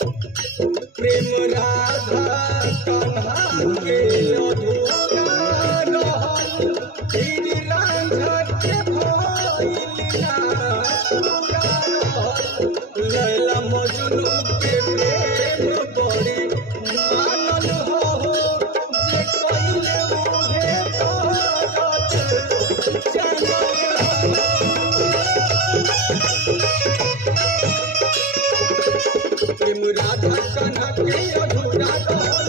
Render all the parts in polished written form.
प्रेम राधा कान्हा के अधूरा रहल तेरी रांझा के भइलिया पूरा रहल लैला मजनू के प्रेम बड़ी मानल हो जे कइले उहे तोहरत जानल प्रेम राधा कान्हा के अधूरा रहल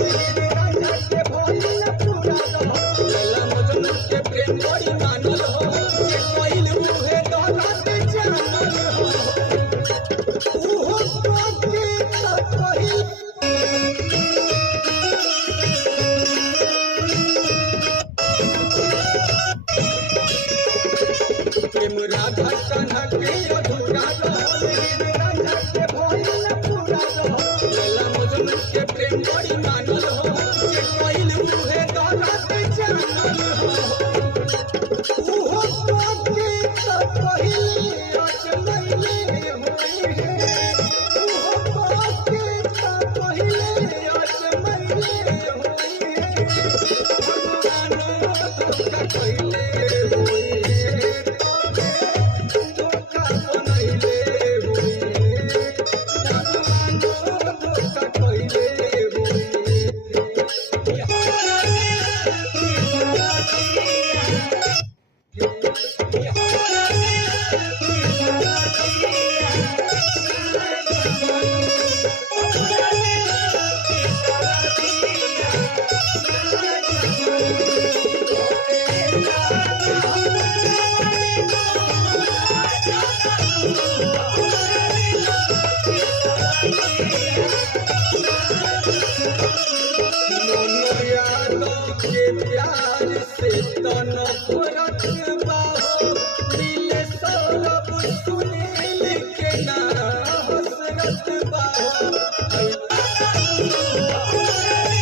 रांझा के भइलिया पूरा रहल लैला मजनू के प्रेम बड़ी मानल हो जे कइले उहे तोहरत जानल हो उहो के कहिल प्रेम राधा कान्हा के अधूरा रहल रांझा के भइलिया पूरा रहल लैला मजनू के प्रेम बड़ी मानल हो जे कइले उहे तोहरत जानल हो उहो के कहिल अजमैले होई है उहो के कहिल अजमैले होई है भगवान धोखा कइले होई है धोखा बनैले होई है भगवान धोखा कइले होई यादों के प्यार से तन भरत बा